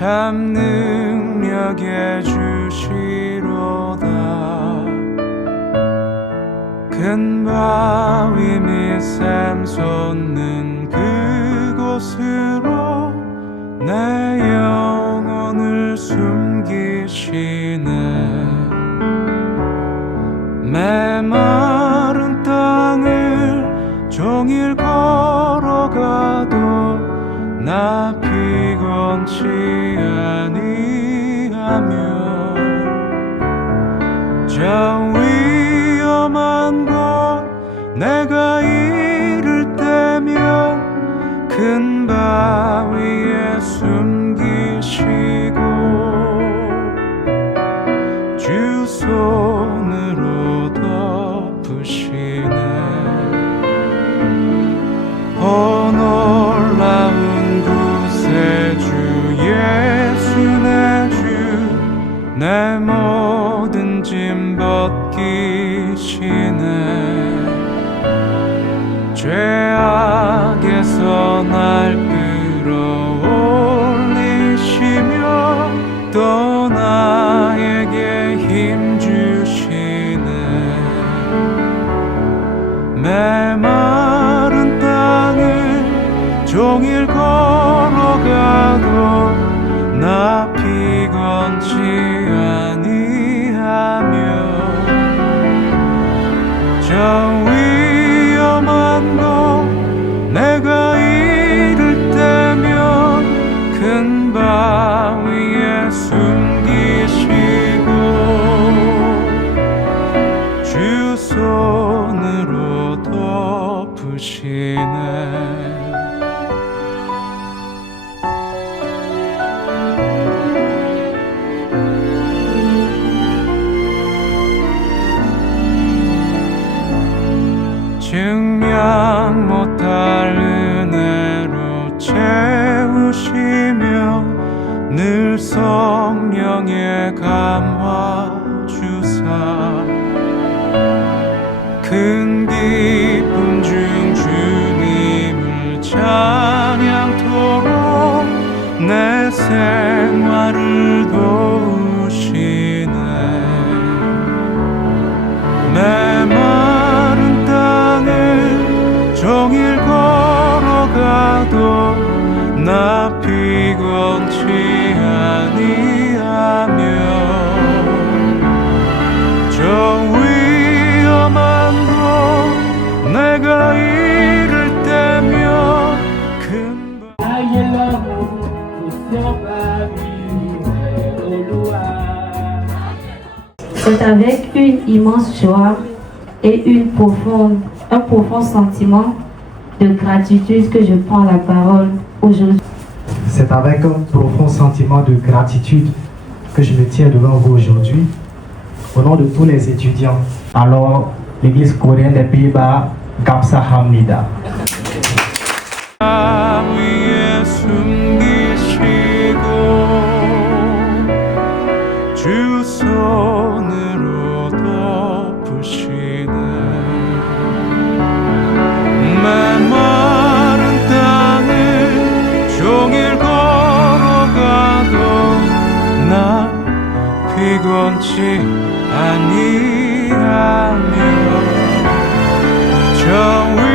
참 능력의 주시로다. 큰 바위 밑샘 솟는 그곳으로 내 영혼을 숨기시네 메마른 땅을 종일 걸어가도 나 피곤치 짐 벗기시네. 죄악에서 날 끌어올리시며 또 나에게 힘 주시네. 메마른 땅을 종일 걸 손으로 덮으시네 큰 기쁨 중 주님을 찬양토록 내 생활을 도우시네. 메마른 땅을 종일 걸어가도 나 피곤치 아니 C'est avec une immense joie et une profonde, un profond sentiment de gratitude que je prends la parole aujourd'hui. C'est avec un profond sentiment de gratitude que je me tiens devant vous aujourd'hui, au nom de tous les étudiants. Alors, l'Église coréenne des Pays-Bas, Gamsa Hamnida. 원치 아니하며 정의